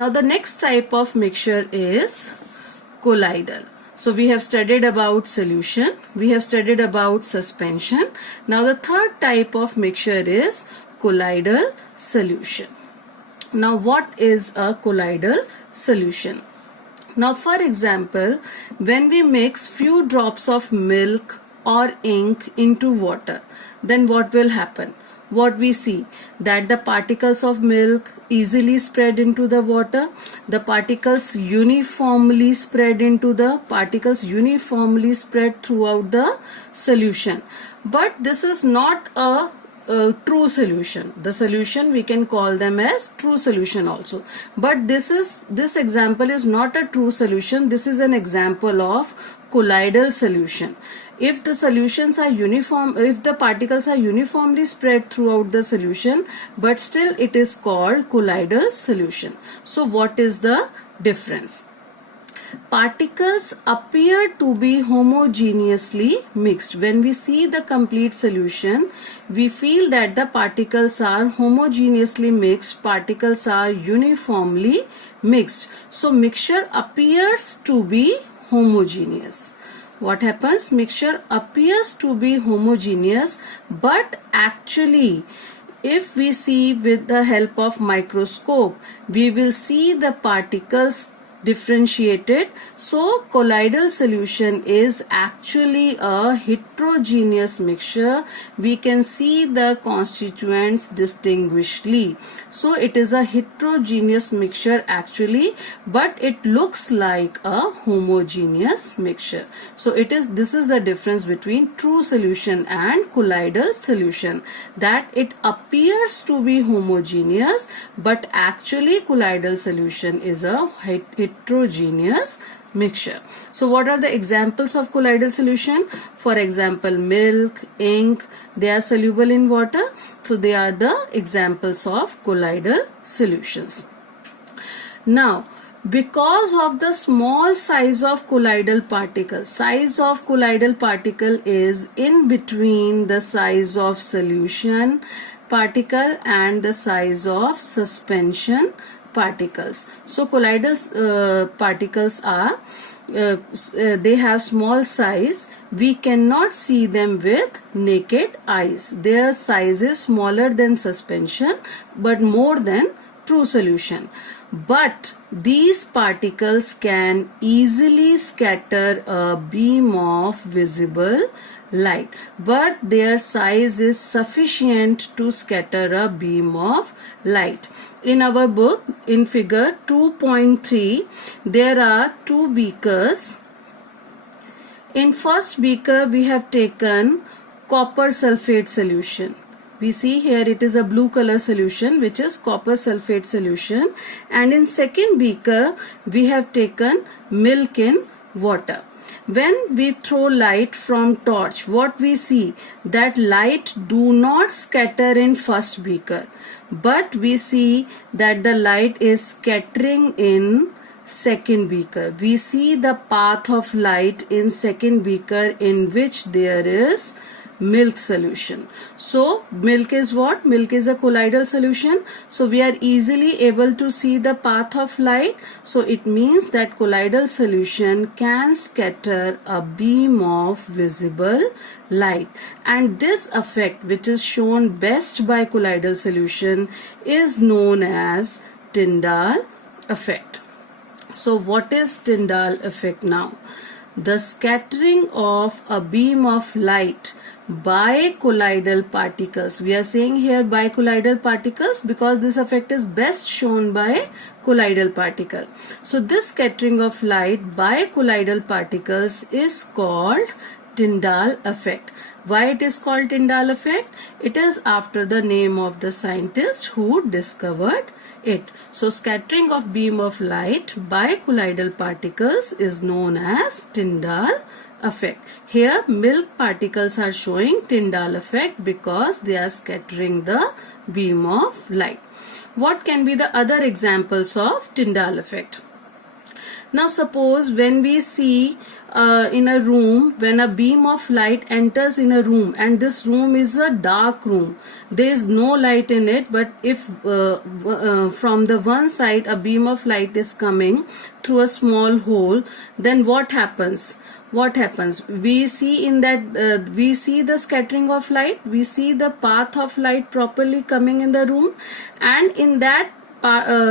Now the next type of mixture is colloidal. So we have studied about solution, we have studied about suspension. Now the third type of mixture is colloidal solution. Now what is a colloidal solution? Now for example, when we mix few drops of milk or ink into water, then what will happen? What we see, that the particles of milk easily spread into the water, the particles uniformly spread throughout the solution. But this is not a true solution. The solution we can call them as true solution also, but this example is not a true solution. This is an example of colloidal solution. If the solutions are uniform, if the particles are uniformly spread throughout the solution, but still it is called colloidal solution. So what is the difference? Particles appear to be homogeneously mixed. When we see the complete solution, we feel that the particles are homogeneously mixed, particles are uniformly mixed. So mixture appears to be homogeneous. What happens? Mixture appears to be homogeneous, but actually if we see with the help of microscope, we will see the particles differentiated. So colloidal solution is actually a heterogeneous mixture. We can see the constituents distinguishedly. So it is a heterogeneous mixture actually, but it looks like a homogeneous mixture. So this is the difference between true solution and colloidal solution, that it appears to be homogeneous, but actually colloidal solution is a heterogeneous mixture. So what are the examples of colloidal solution? For example, milk, ink, they are soluble in water. So they are the examples of colloidal solutions. Now, because of the small size of colloidal particle, size of colloidal particle is in between the size of solution particle and the size of suspension particles. So colloidal particles are they have small size. We cannot see them with naked eyes. Their size is smaller than suspension but more than true solution. But these particles can easily scatter a beam of visible light, but their size is sufficient to scatter a beam of light. In our book, in figure 2.3, there are two beakers. In first beaker, we have taken copper sulfate solution. We see here it is a blue color solution, which is copper sulfate solution, and in second beaker we have taken milk in water. When we throw light from torch, what we see, that light do not scatter in first beaker, but we see that the light is scattering in second beaker. We see the path of light in second beaker in which there is milk solution. So milk is what? Milk is a colloidal solution. So we are easily able to see the path of light. So it means that colloidal solution can scatter a beam of visible light. And this effect, which is shown best by colloidal solution, is known as Tyndall effect. So what is Tyndall effect now? The scattering of a beam of light by colloidal particles. We are saying here by colloidal particles because this effect is best shown by colloidal particle. So this scattering of light by colloidal particles is called Tyndall effect. Why it is called Tyndall effect? It is after the name of the scientist who discovered it. So scattering of beam of light by colloidal particles is known as Tyndall effect. Here milk particles are showing Tyndall effect because they are scattering the beam of light. What can be the other examples of Tyndall effect? Now suppose when we see in a room, when a beam of light enters in a room and this room is a dark room, there is no light in it, but if from the one side a beam of light is coming through a small hole, then what happens? We see in that we see the scattering of light, we see the path of light properly coming in the room, and in that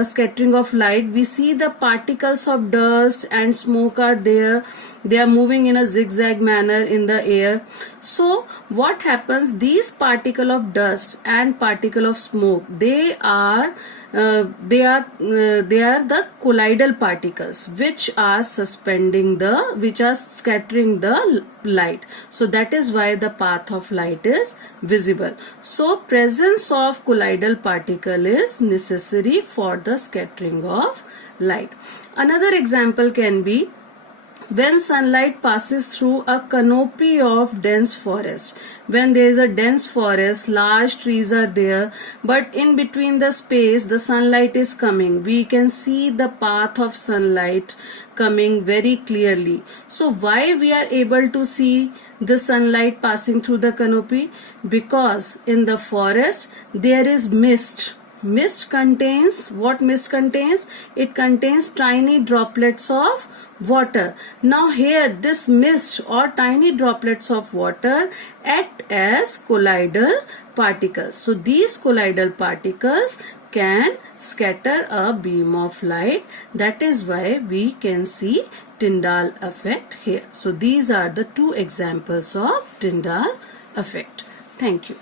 scattering of light we see the particles of dust and smoke are there. They are moving in a zigzag manner in the air. So what happens, these particle of dust and particle of smoke, they are the colloidal particles which are scattering the light. So that is why the path of light is visible. So presence of colloidal particle is necessary for the scattering of light. Another example can be when sunlight passes through a canopy of dense forest. When there is a dense forest, large trees are there, but in between the space the sunlight is coming. We can see the path of sunlight coming very clearly. So why we are able to see the sunlight passing through the canopy? Because in the forest there is mist. Mist contains, what mist contains? It contains tiny droplets of water. Now here this mist or tiny droplets of water act as colloidal particles. So these colloidal particles can scatter a beam of light. That is why we can see Tyndall effect here. So these are the two examples of Tyndall effect. Thank you.